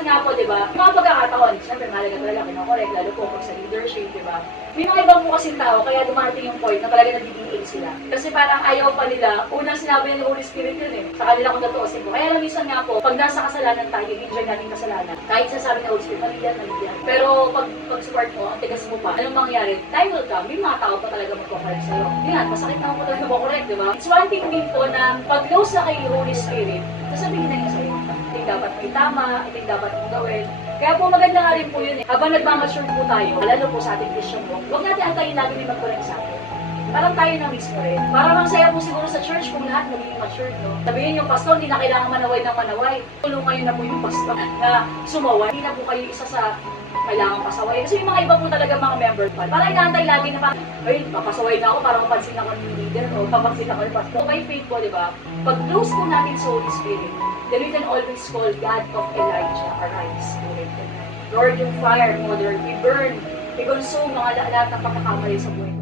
minsan nga po, di ba, mga pagkakataon, siyempre mahalaga talaga kinakorek, lalo po pag sa leadership, di ba? May mga ibang po kasing tao, kaya dumating yung point na talaga nagiging sila. Kasi parang ayaw pa nila, unang sinabi ng Holy Spirit yun eh. Sa kanila kung totoosin po. Kaya lang minsan nga po, pag nasa kasalanan tayo, enjoy natin kasalanan. Kahit sinasabi ng Holy Spirit, maliyan. Pero pag support mo, ang tigas mo pa, anong mangyari? Time will come, may mga tao pa talaga magpapalit sa'yo. Yan, masakit naman po talaga makorek, di ba? It's one thing din po na pag close na kay Holy Spirit, sasabihin na niya sa'yo. I think dapat may tama, I think dapat mong gawin. Kaya po maganda nga rin po yun eh. Habang nagmamature po tayo, lalo po sa ating Christian walk, huwag natin antayin lagi may magkulang sa atin. Parang tayo na mismo rin. Parang ang saya po siguro sa church kung lahat naging matured, no? Sabihin yung pastor, hindi na kailangan manaway ng manaway. Tulungan nyo na po yung pastor na sumaway. Hindi na po kayo isa sa kailangan pasaway. Kasi yung mga iba po talaga mga member pa. Parang inaantay lagi na parang, ay, papasaway na ako para mapansin ako ng leader o papansin ako ng pastor. By faith po, di ba? Pag close po natin sa Holy Spirit, then we can always call God of Elijah, arise. Lord, yung fire, Mother, we burn, we consume mga lahat ng pagkakamali sa buhay.